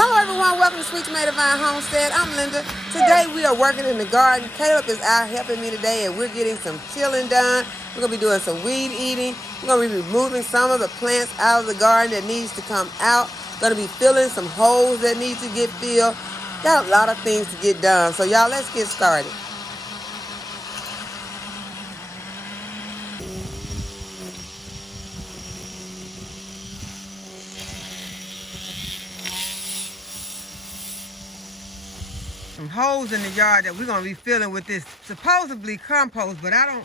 Hello everyone, welcome to Sweet Tomato Vine Homestead. I'm Linda. Today we are working in the garden. Caleb is out helping me today and we're getting some tilling done. We're going to be doing some weed eating. We're going to be removing some of the plants out of the garden that needs to come out. Going to be filling some holes that need to get filled. Got a lot of things to get done. So y'all, let's get started. Some holes in the yard that we're going to be filling with this supposedly compost, but I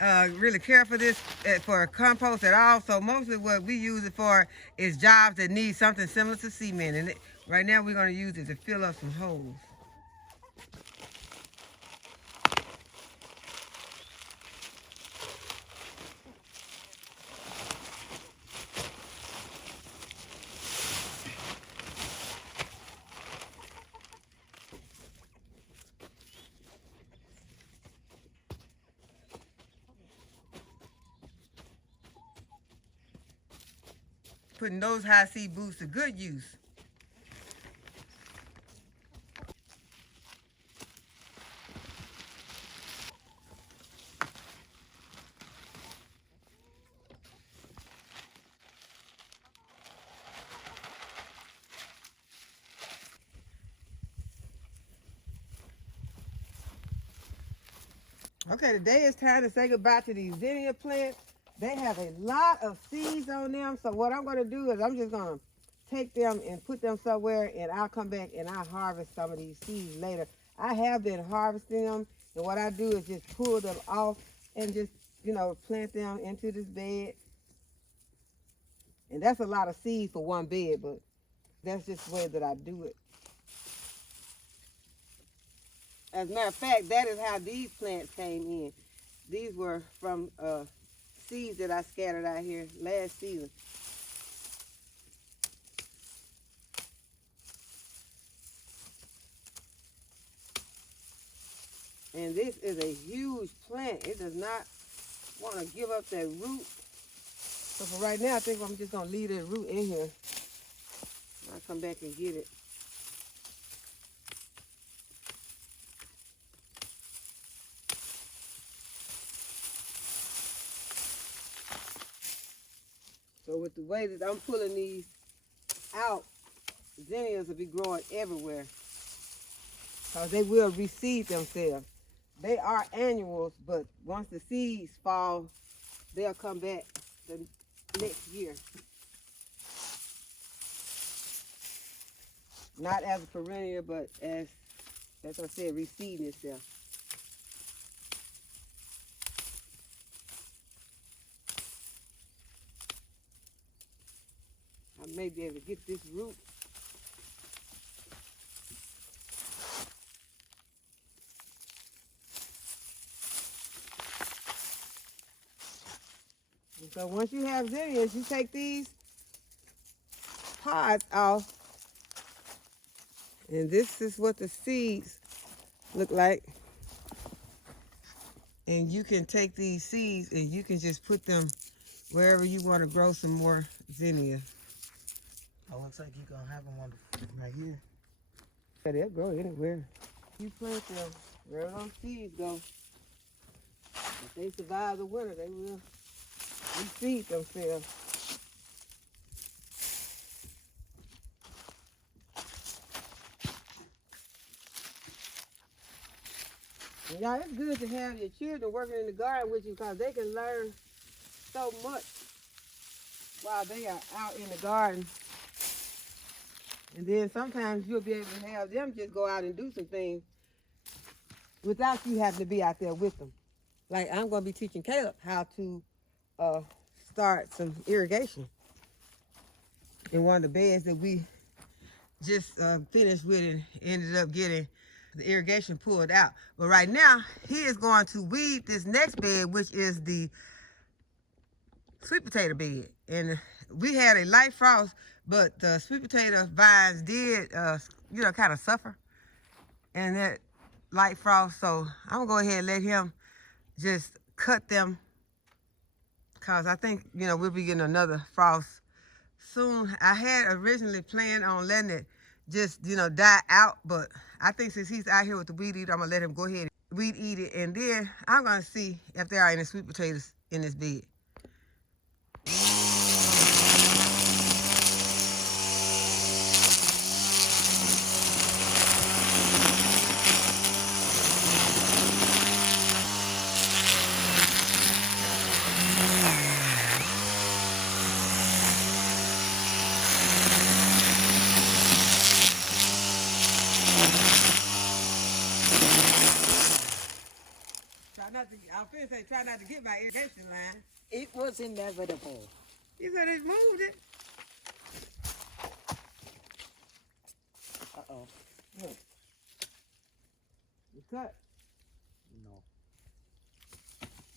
don't really care for this for compost at all. So mostly what we use it for is jobs that need something similar to cement. And right now we're going to use it to fill up some holes. Putting those HISEA boots to good use. Okay, today it's time to say goodbye to these zinnia plants. They have a lot of seeds on them, so what I'm going to do is I'm just going to take them and put them somewhere, and I'll come back and I'll harvest some of these seeds later. I have been harvesting them, and what I do is just pull them off and just, plant them into this bed. And that's a lot of seeds for one bed, but that's just the way that I do it. As a matter of fact, that is how these plants came in. These were from seeds that I scattered out here last season. And this is a huge plant. It does not want to give up that root. So for right now, I think I'm just going to leave that root in here. I'll come back and get it. So with the way that I'm pulling these out, zinnias will be growing everywhere, because they will reseed themselves. They are annuals, but once the seeds fall, they'll come back the next year. Not as a perennial, but as I said, reseeding itself. I may be able to get this root. And so once you have zinnias, you take these pods off. And this is what the seeds look like. And you can take these seeds and you can just put them wherever you want to grow some more zinnia. Oh, looks like you're going to have them on right here. Yeah, they'll grow anywhere. You plant them wherever those seeds go. If they survive the winter, they will reseed themselves. And y'all, it's good to have your children working in the garden with you, because they can learn so much while they are out in the garden. And then sometimes you'll be able to have them just go out and do some things without you having to be out there with them. Like I'm going to be teaching Caleb how to start some irrigation in one of the beds that we just finished with and ended up getting the irrigation pulled out. But right now, he is going to weed this next bed, which is the sweet potato bed. And we had a light frost, but the sweet potato vines did, kind of suffer in that light frost. So I'm going to go ahead and let him just cut them, because I think, we'll be getting another frost soon. I had originally planned on letting it just, you know, die out. But I think since he's out here with the weed eater, I'm going to let him go ahead and weed eat it. And then I'm going to see if there are any sweet potatoes in this bed. I was finna say, try not to get my irrigation line. It was inevitable. You said it moved it. Uh-oh. Look. You cut. No.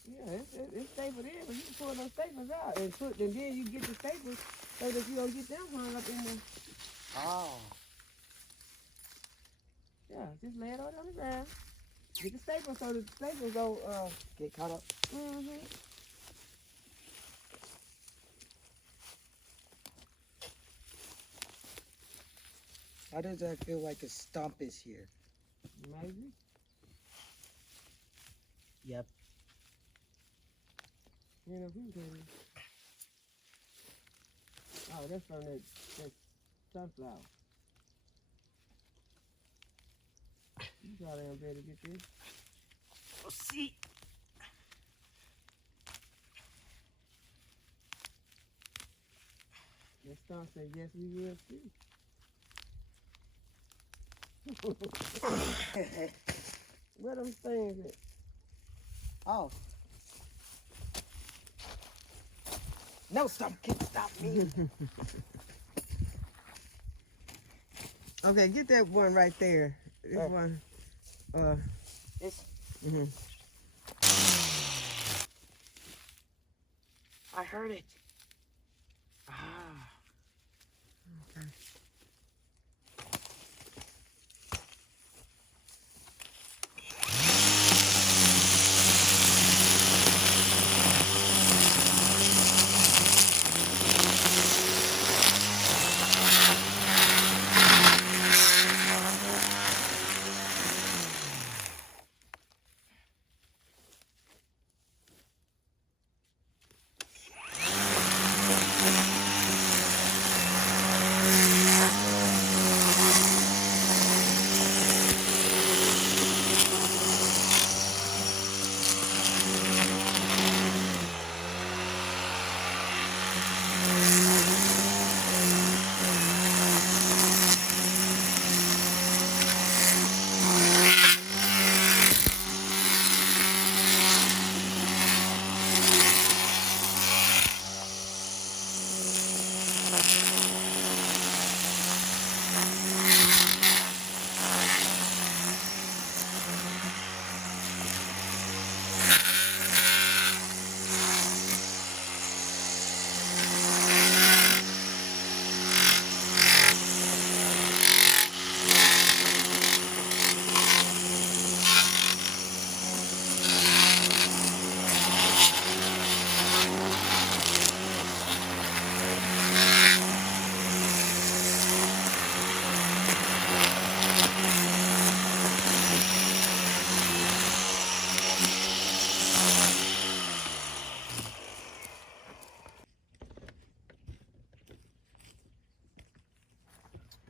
Yeah, it's stapled in, but you can pull those staples out and then you get the staples so that you don't get them hung up in there. Oh. Yeah, just lay it on the ground. Get the staples so the staples don't Get caught up. mm-hmm. Why does that feel like a stump is here? Maybe. Yep. You know, who's in it? Oh, that's from that sunflower. You probably ain't better get this. We'll see. That stump said, yes, we will see. Where them things at? Oh. No stump can stop me. Okay, get that one right there. This one. This. Mm-hmm. I heard it. Ah. Okay.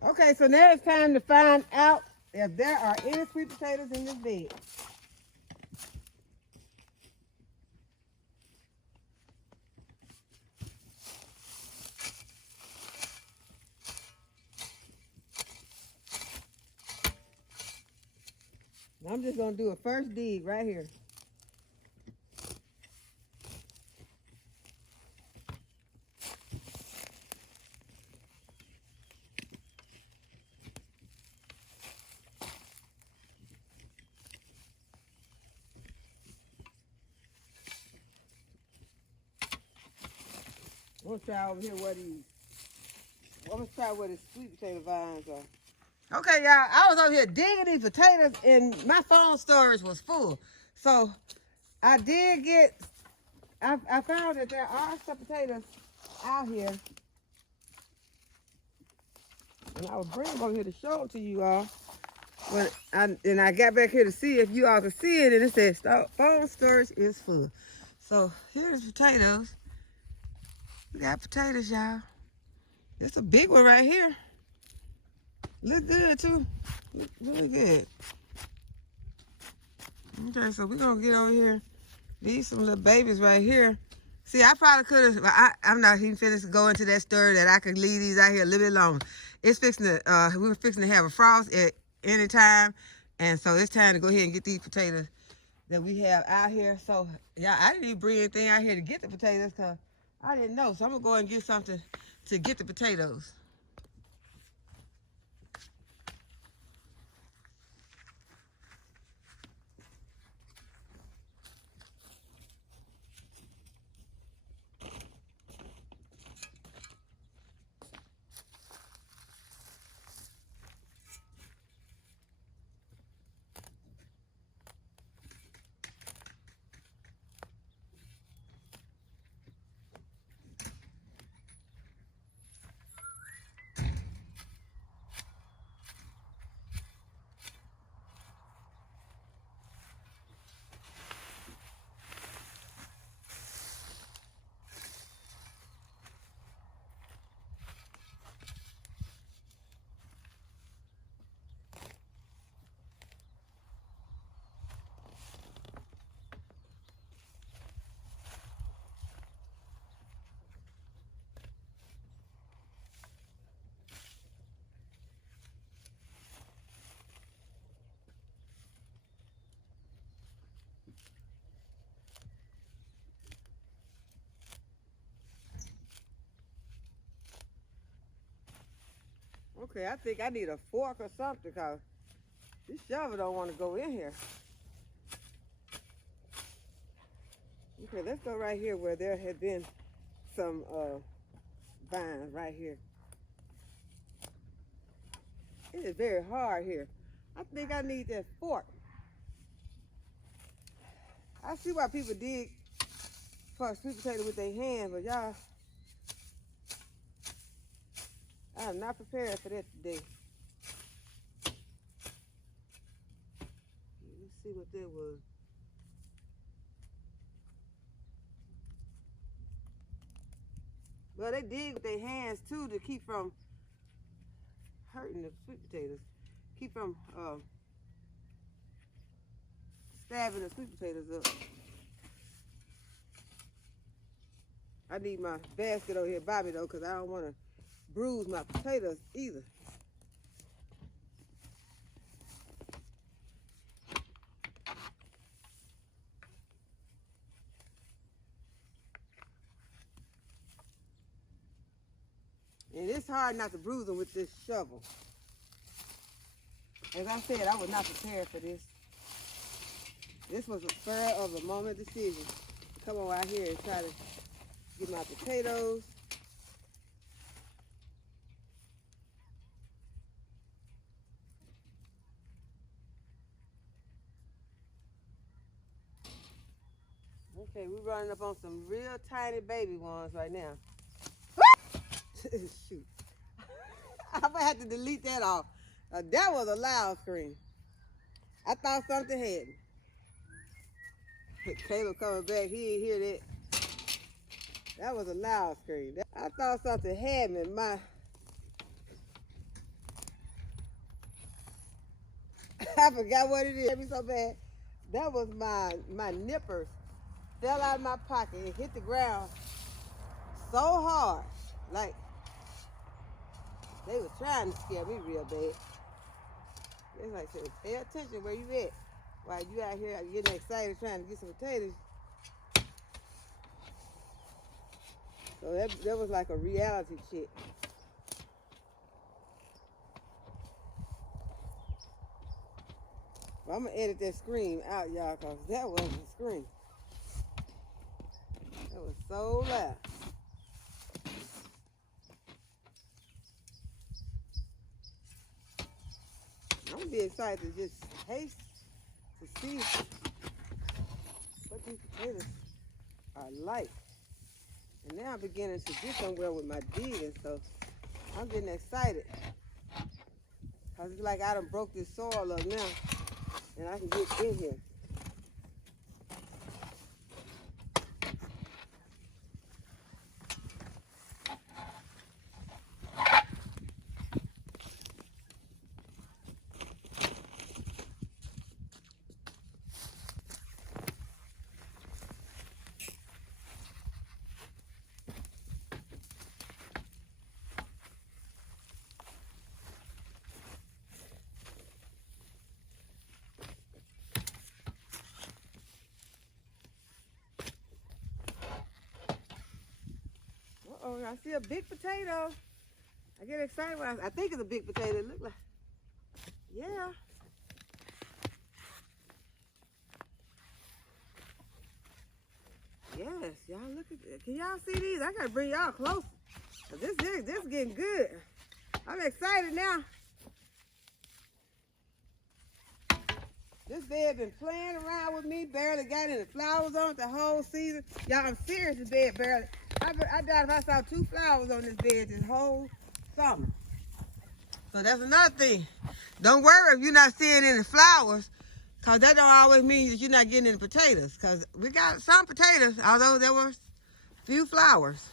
Okay, so now it's time to find out if there are any sweet potatoes in this bed. I'm just going to do a first dig right here. I'm going to try over here where these, I'm going to try where the sweet potato vines are. Okay, y'all, I was over here digging these potatoes and my phone storage was full. So I did get, I found that there are some potatoes out here. And I was bringing them over here to show them to you all. When I got back here to see if you all could see it, and it said phone storage is full. So here's potatoes. We got potatoes, y'all. It's a big one right here. Look good too. Look really good. Okay, so we're gonna get over here. These some little babies right here. See, I probably could have. I'm not even finished to go into that stir that I could leave these out here a little bit longer. It's fixing to. We were fixing to have a frost at any time, and so it's time to go ahead and get these potatoes that we have out here. So yeah, I didn't even bring anything out here to get the potatoes because I didn't know. So I'm gonna go and get something to get the potatoes. Okay, I think I need a fork or something because this shovel don't want to go in here. Okay, let's go right here where there had been some vines right here. It is very hard here. I think I need that fork. I see why people dig for a sweet potato with their hands, but y'all, I am not prepared for that today. Let's see what that was. Well, they dig with their hands too to keep from hurting the sweet potatoes. Keep from stabbing the sweet potatoes up. I need my basket over here by me though, because I don't want to bruise my potatoes either. And it's hard not to bruise them with this shovel. As I said, I was not prepared for this. This was a spur of the moment decision to come on out here and try to get my potatoes. Okay, we're running up on some real tiny baby ones right now. Shoot. I'm gonna have to delete that off. That was a loud scream. I thought something had me. Caleb coming back, he didn't hear that. That was a loud scream. I thought something had me. I forgot what it is. It hit me so bad. That was my nippers fell out of my pocket and hit the ground so hard. Like they were trying to scare me real bad. They like said, pay attention where you at. While you out here getting excited trying to get some potatoes. So that was like a reality check. Well, I'm gonna edit that scream out, y'all, cause that wasn't a scream. That was so loud. I'm gonna be excited to just taste to see what these potatoes are like. And now I'm beginning to get somewhere with my digging, so I'm getting excited Cause it's like I done broke this soil up now, and I can get in here. Uh-oh, I see a big potato. I get excited when I think it's a big potato. It look like, yeah. Yes, y'all look at it. Can y'all see these? I gotta bring y'all closer. This is getting good. I'm excited now. This bed been playing around with me. Barely got any flowers on it the whole season. Y'all, I'm serious, this bed barely. I doubt if I saw 2 flowers on this bed this whole summer. So that's another thing. Don't worry if you're not seeing any flowers, because that don't always mean that you're not getting any potatoes. Because we got some potatoes, although there were few flowers.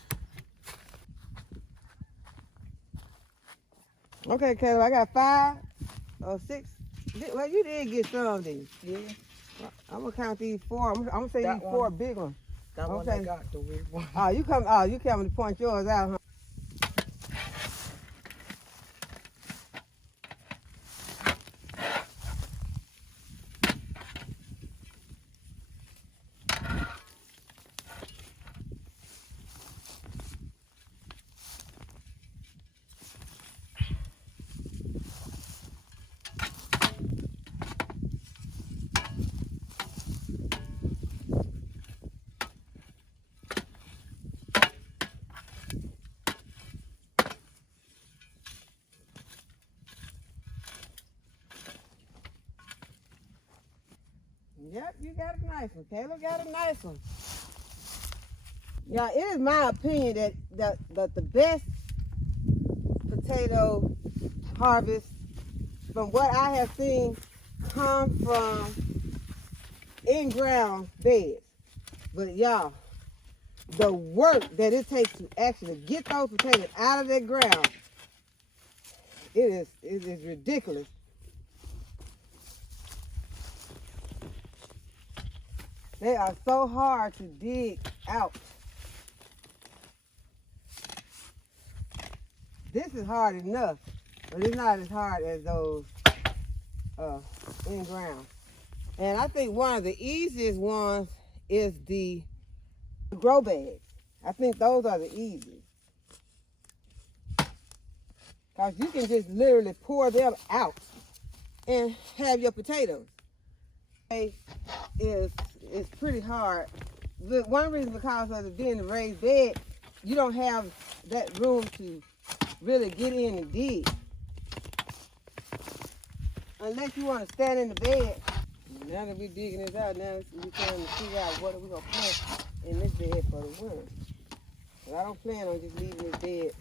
Okay, Caleb, I got 5 or 6. Well, you did get some of these. Yeah. I'm going to count these 4. I'm going to say That these 4 one. big ones. That one Okay. I got the weird one. Oh, you coming to point yours out, huh? Yep, you got a nice one. Taylor got a nice one. Yeah, it is my opinion that the best potato harvest, from what I have seen, come from in-ground beds. But y'all, the work that it takes to actually get those potatoes out of their ground, it is ridiculous. They are so hard to dig out. This is hard enough, but it's not as hard as those in ground. And I think one of the easiest ones is the grow bags. I think those are the easiest. Because you can just literally pour them out and have your potatoes. It's pretty hard. One reason, because of it being a raised bed, you don't have that room to really get in and dig. Unless you want to stand in the bed. Now that we're digging this out, now we're trying to figure out what we're going to plant in this bed for the winter. But I don't plan on just leaving this bed.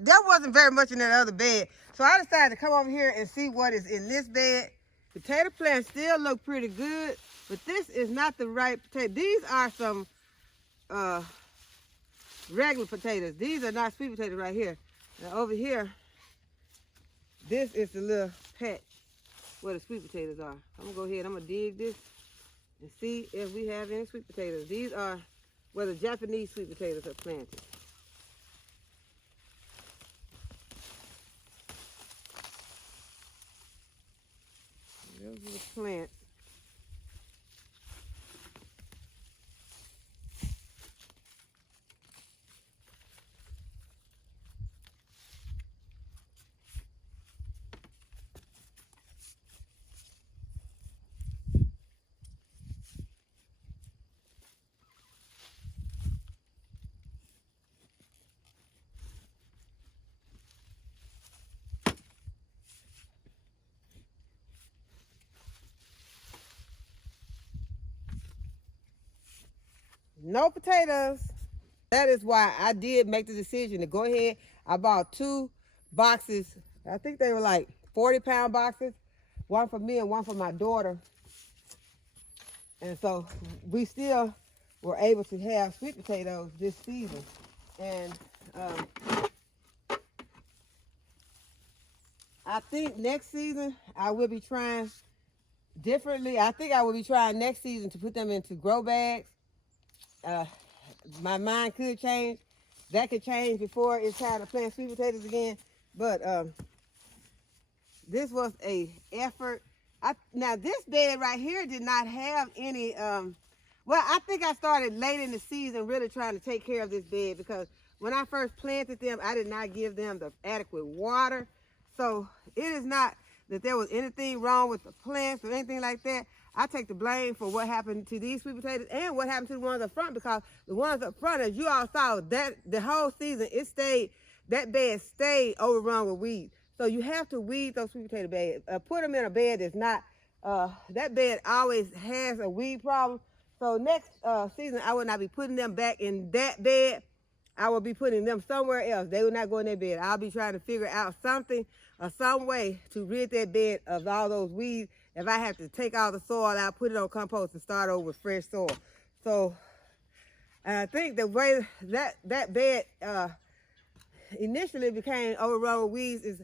There wasn't very much in that other bed, so I decided to come over here and see what is in this bed. Potato plants still look pretty good, but this is not the right potato. These are some regular potatoes. These are not sweet potatoes right here. Now over here, this is the little patch where the sweet potatoes are. I'm gonna go ahead, I'm gonna dig this and see if we have any sweet potatoes. These are where the Japanese sweet potatoes are planted. Those are the plants. no potatoes. That is why I did make the decision to go ahead. I bought 2 boxes. I think they were like 40-pound boxes. One for me and one for my daughter. And so we still were able to have sweet potatoes this season. And I think next season I will be trying differently. I think I will be trying next season to put them into grow bags. My mind could change. That could change before it's time to plant sweet potatoes again. But this was a effort. Now this bed right here did not have any, well, I think I started late in the season really trying to take care of this bed, because when I first planted them, I did not give them the adequate water. So it is not that there was anything wrong with the plants or anything like that. I take the blame for what happened to these sweet potatoes and what happened to the ones up front, because the ones up front, as you all saw, that the whole season, that bed stayed overrun with weeds. So you have to weed those sweet potato beds. Put them in a bed that's not, that bed always has a weed problem. So next season, I will not be putting them back in that bed. I will be putting them somewhere else. They will not go in their bed. I'll be trying to figure out something or some way to rid that bed of all those weeds. If I have to take all the soil out, put it on compost, and start over with fresh soil. So I think the way that bed initially became overrun with weeds is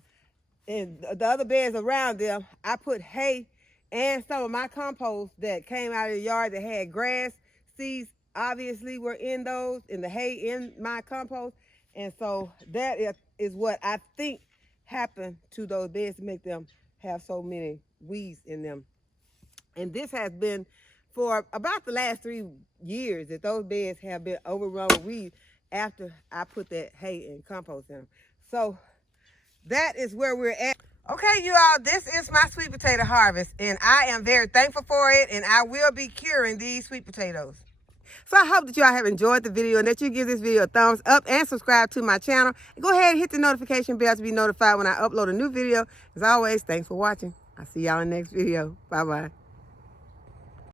in the other beds around them. I put hay and some of my compost that came out of the yard that had grass seeds obviously were in those, in the hay in my compost. And so that is what I think happened to those beds to make them have so many weeds in them. And this has been for about the last 3 years that those beds have been overrun with weeds after I put that hay and compost in them. So that is where we're at. Okay, you all, this is my sweet potato harvest, and I am very thankful for it, and I will be curing these sweet potatoes. So I hope that you all have enjoyed the video and that you give this video a thumbs up and subscribe to my channel. And go ahead and hit the notification bell to be notified when I upload a new video. As always, thanks for watching. I'll see y'all in the next video. Bye-bye.